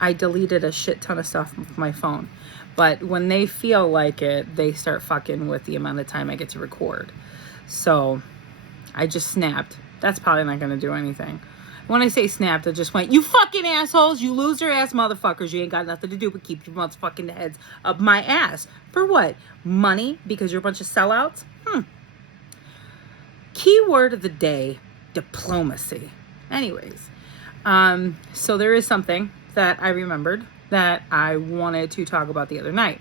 I deleted a shit ton of stuff with my phone. But when they feel like it, they start fucking with the amount of time I get to record. So I just snapped. That's probably not going to do anything. When I say snapped, I just went, you fucking assholes, you loser ass motherfuckers. You ain't got nothing to do but keep your motherfucking heads up my ass. For what? Money? Because you're a bunch of sellouts? Keyword of the day, diplomacy. Anyways, so there is something that I remembered that I wanted to talk about the other night.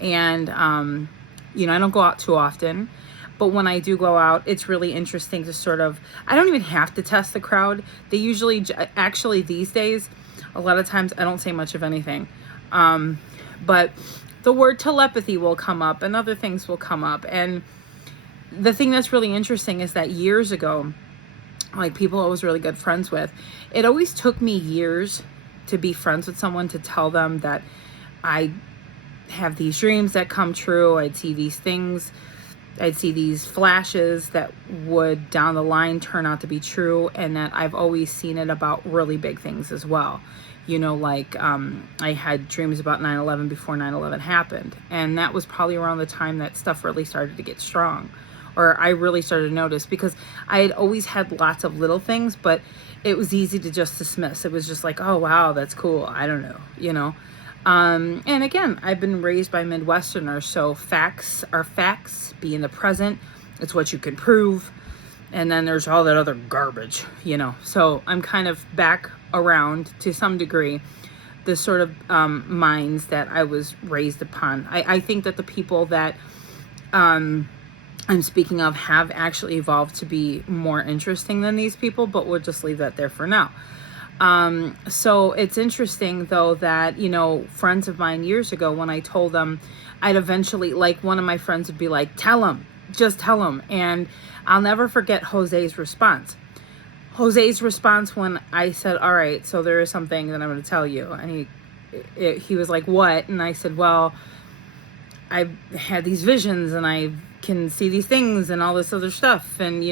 And, I don't go out too often. But when I do go out, it's really interesting to sort of, I don't even have to test the crowd. They usually, actually these days, a lot of times I don't say much of anything. But the word telepathy will come up and other things will come up. And the thing that's really interesting is that years ago, like people I was really good friends with, it always took me years to be friends with someone, to tell them that I have these dreams that come true. I'd see these things. I'd see these flashes that would down the line turn out to be true, and that I've always seen it about really big things as well. I had dreams about 9/11 before 9/11 happened, and that was probably around the time that stuff really started to get strong, or I really started to notice, because I had always had lots of little things, but it was easy to just dismiss. It was just like, oh wow, that's cool. I don't know, and again, I've been raised by Midwesterners, so facts are facts. Be in the present. It's what you can prove. And then there's all that other garbage, So I'm kind of back around, to some degree, the sort of minds that I was raised upon. I think that the people that I'm speaking of have actually evolved to be more interesting than these people, but we'll just leave that there for now. So it's interesting though that, friends of mine years ago, when I told them, I'd eventually, like, one of my friends would be like, just tell him. And I'll never forget Jose's response. Jose's response when I said, all right, so there is something that I'm going to tell you. And he was like, what? And I said, well, I've had these visions and I can see these things and all this other stuff. And,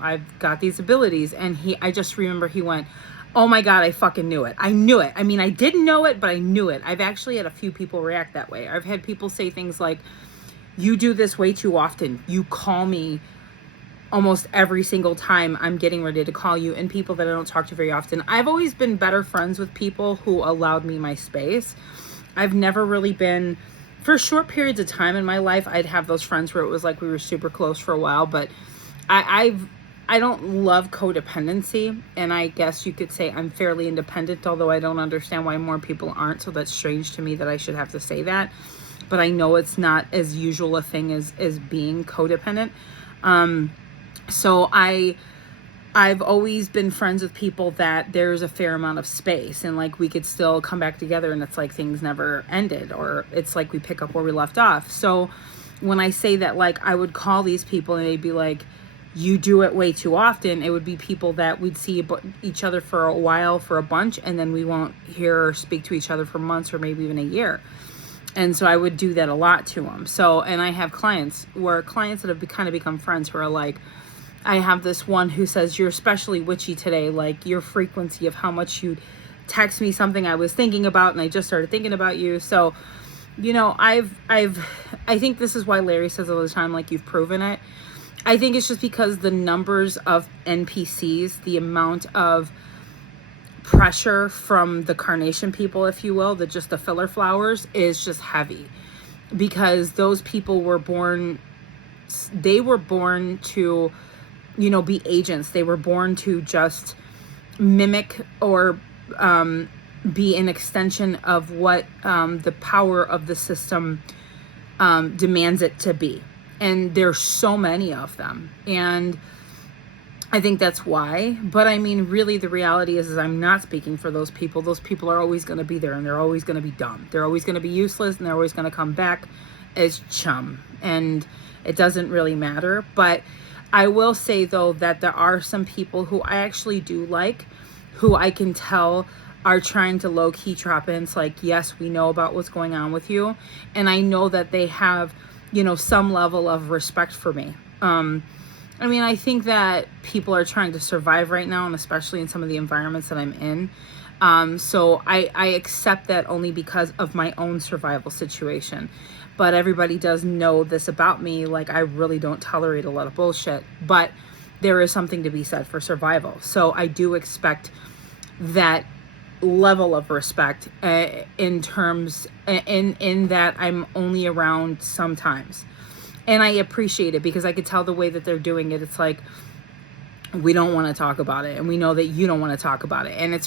I've got these abilities. And I just remember he went, oh my God, I fucking knew it. I knew it. I mean, I didn't know it, but I knew it. I've actually had a few people react that way. I've had people say things like, you do this way too often. You call me almost every single time I'm getting ready to call you, and people that I don't talk to very often. I've always been better friends with people who allowed me my space. I've never really been, for short periods of time in my life, I'd have those friends where it was like we were super close for a while, but I don't love codependency, and I guess you could say I'm fairly independent, although I don't understand why more people aren't, so that's strange to me that I should have to say that. But I know it's not as usual a thing as being codependent. So I've always been friends with people that there's a fair amount of space, and like we could still come back together, and it's like things never ended, or it's like we pick up where we left off. So when I say that, like, I would call these people and they'd be like, you do it way too often, it would be people that we'd see each other for a while, for a bunch, and then we won't hear or speak to each other for months or maybe even a year. And so I would do that a lot to them. So, and I have clients that have kind of become friends who are like, I have this one who says, you're especially witchy today. Like, your frequency of how much you text me something I was thinking about, and I just started thinking about you. So, I think this is why Larry says all the time, like, you've proven it. I think it's just because the numbers of NPCs, the amount of pressure from the carnation people, if you will, the filler flowers, is just heavy, because those people were born to, be agents. They were born to just mimic or be an extension of what the power of the system demands it to be. And there's so many of them. And I think that's why. But I mean, really, the reality is I'm not speaking for those people. Those people are always going to be there, and they're always going to be dumb. They're always going to be useless, and they're always going to come back as chum. And it doesn't really matter. But I will say, though, that there are some people who I actually do like, who I can tell are trying to low-key drop in. It's like, yes, we know about what's going on with you. And I know that they have, some level of respect for me. I mean, I think that people are trying to survive right now, and especially in some of the environments that I'm in. So I accept that only because of my own survival situation. But everybody does know this about me. Like, I really don't tolerate a lot of bullshit. But there is something to be said for survival. So I do expect that level of respect in terms in that I'm only around sometimes. And I appreciate it because I could tell the way that they're doing it. It's like, we don't want to talk about it, and we know that you don't want to talk about it. And it's